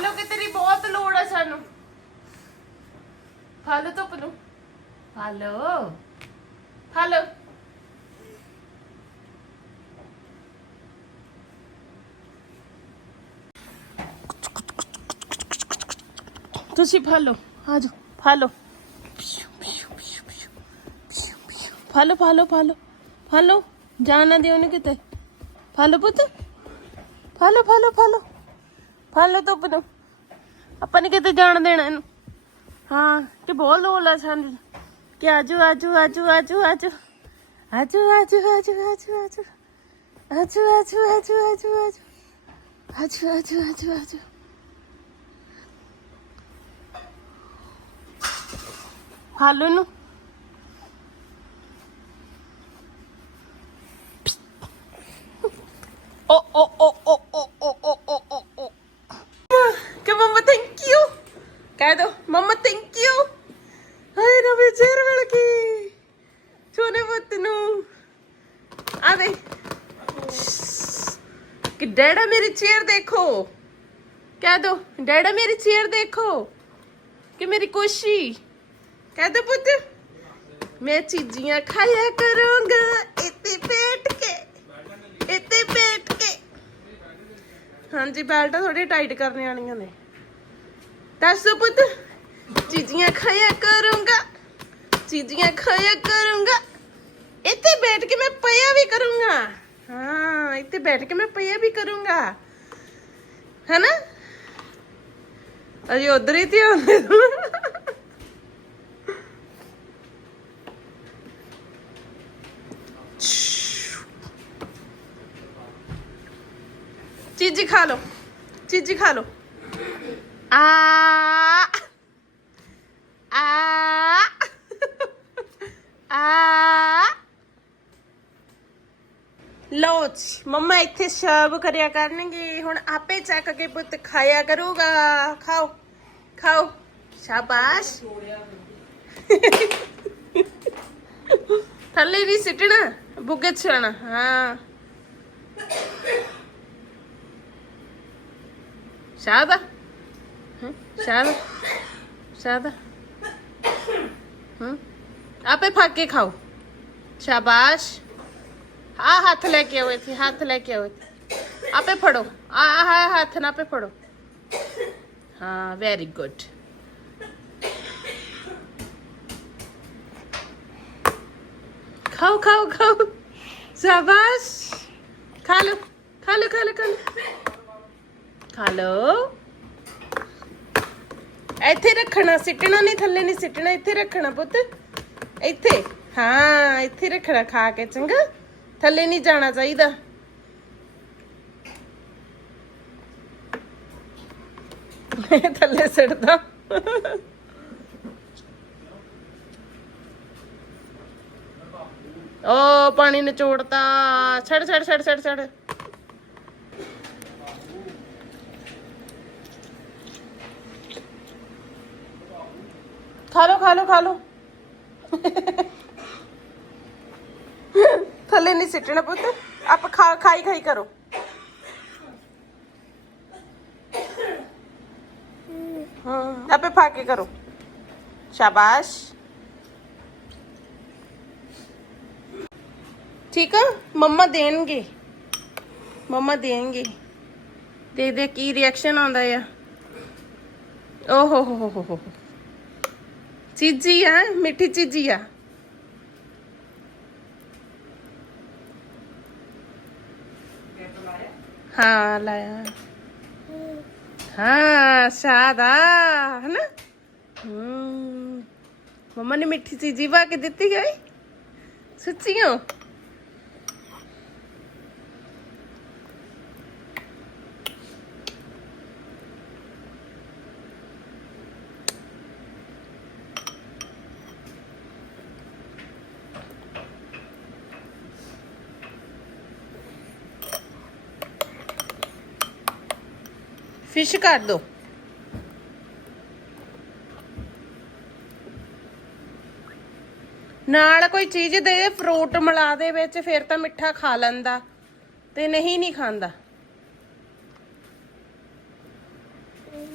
ਲੋ ਕਿ ਤੇਰੀ ਬਹੁਤ ਲੋੜ ਆ ਸਾਨੂੰ। ਖਾ ਲੋ ਧੁੱਪ ਨੂੰ। ਖਾ ਲੋ ਖਾ ਲੋ ਤੁਸੀਂ ਫਾ ਲੋ ਆ ਜਾ ਫਾ ਲੋ ਫਾ ਲੋ ਫਾ ਲੋ ਫਾ ਲੋ ਫਾ ਲੋ ਜਾਣ ਨਾ ਦਿਓ ਉਹਨੂੰ ਕਿਤੇ। ਫਾ ਲੋ ਪੁੱਤ। ਫਾ ਲੋ ਫਾ ਲੋ ਫਾ ਲੋ ਫਾਲੋ ਫਾਲੋ ਧੁੱਪ ਨੂੰ ਆਪਾਂ ਨੇ ਕਿਤੇ ਜਾਣ ਦੇਣਾ ਇਹਨੂੰ ਹਾਂ ਕਿ ਬਹੁਤ ਲੋਲ ਆ ਸਾਨੂੰ ਕਿ ਆਜੋ ਆਜੋ ਆਜੋ ਆਜੋ ਆਜੋ ਆਜੋ ਆਜੋ ਆਜੋ ਆਜੋ ਆਜੋ ਆਜੋ ਆਜੋ ਆਜੋ ਆਜੋ ਆਜੋ ਆਜੋ ਆਜੋ ਆਜੋ ਆਜੋ ਹਾਲੋ ਨੂੰ कि डैडा मेरी चेयर देखो। कह दो, डैडा मेरी चेयर देखो कि मेरी कोशी। कह दो पुत, मैं चीजियाँ खाया करूँगा इतने पेट के इतने पेट के। हाँ जी, बेल्ट थोड़ी टाइट करने वाली ने। दस दो पुत्र चीजियाँ खाया करूँगा, चीजियाँ खाया करूँगा। इतने बैठ के मैं बैठ के मैं पे भी करूँगा। है ना? अरे, उधर ही थी तो। चीजी खा लो, चीजी खा लो। आ ਲੋ ਜੀ ਮੰਮਾ ਇੱਥੇ ਸਰਵ ਕਰਿਆ ਕਰਨਗੇ ਹੁਣ ਆਪੇ ਚੱਕ ਕੇ ਪੁੱਤ ਖਾਇਆ ਕਰੂਗਾ ਖਾਓ ਖਾਓ ਸ਼ਾਬਾਸ਼ ਥੱਲੇ ਵੀ ਸਿੱਟਣਾ ਬੁੱਗੇ ਛਣਾ ਹਾਂ ਸ਼ਾਦਾ ਹਮ, ਸ਼ਾਦਾ ਸ਼ਾਦਾ ਹਮ ਆਪੇ ਫੱਕ ਕੇ ਖਾਓ ਸ਼ਾਬਾਸ਼ आ हाथ लेके हुए थे हाथ लेके हुए थे आपे फड़ो आ हा हाथ ना पे फड़ो हाँ वेरी गुड खाओ खाओ खाओ। शाबाश। खा लो खा लो खा लो खा लो। खा लो। ऐथे रखना, सिटना नहीं थले नहीं सिटना, इथे रखना पुत। इथे। हाँ इथे रखना खा के, चंगा। ਥੱਲੇ ਨਹੀਂ ਜਾਣਾ ਚਾਹੀਦਾ। ਮੈਂ ਥੱਲੇ ਸਿੱਟਦਾ। ਓ, ਪਾਣੀ ਨਿਚੋੜਤਾ। ਛੜ ਛੜ ਛੜ ਛੜ ਛੜ ਖਾ ਲੋ ਖਾ ਲੋ ਖਾ ਲੋ थले नहीं सीटना पुत। आप खा खाई खाई करो। हम्म। आप ਆਪੇ ਫਾ ਕੇ ਕਰੋ ठीक है? मम्मा देंगे। मम्मा देंगे। देख दे की रिएक्शन आंदा है ओहो हो हो हो हो। चीजी है मिठी चीजी है। हाँ लाया हाँ शादा है ना? मम्मा ने मिठी चीजी के दी गई सुची क्यों ਫਿਸ਼ ਕਰ ਦੋ। ਨਾਲ ਕੋਈ ਚੀਜ਼ ਦੇ ਫਰੂਟ ਮਿਲਾ ਦੇ ਵਿੱਚ, ਫਿਰ ਤਾਂ ਮਿੱਠਾ ਖਾ ਲੈਂਦਾ ਤੇ ਨਹੀਂ ਨਹੀਂ ਖਾਂਦਾ।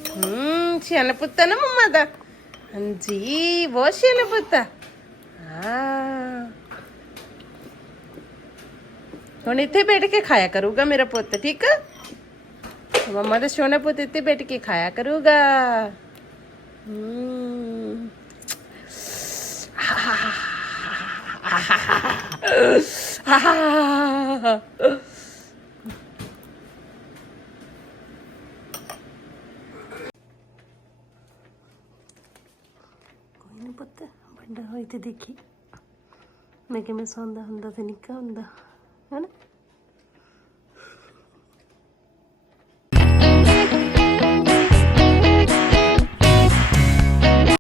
ਹੂੰ ਸਿਆਣਾ ਪੁੱਤ ਨਾ ਮੰਮਾ ਦਾ? ਹਾਂਜੀ, ਬਹੁਤ ਸਿਆਣਾ ਪੁੱਤ ਹਾਂ। ਹੁਣ ਇੱਥੇ ਬੈਠ ਕੇ ਖਾਇਆ ਕਰੂਗਾ ਮੇਰਾ ਪੁੱਤ, ਠੀਕ ਆ? ਮੰਮਾ ਦੇ ਸੋਹਣਾ ਪੁੱਤ ਇੱਥੇ ਬੈਠ ਕੇ ਖਾਇਆ ਕਰੂਗਾ ਹੂੰ ਕੋਈ ਨਹੀਂ ਪੁੱਤ ਵੱਡਾ ਹੋਈ ਤੇ ਦੇਖੀ ਮੈਂ ਕਿਵੇਂ ਸੌਂਦਾ ਹੁੰਦਾ ਤੇ ਨਿੱਕਾ ਹੁੰਦਾ ਹੈਨਾ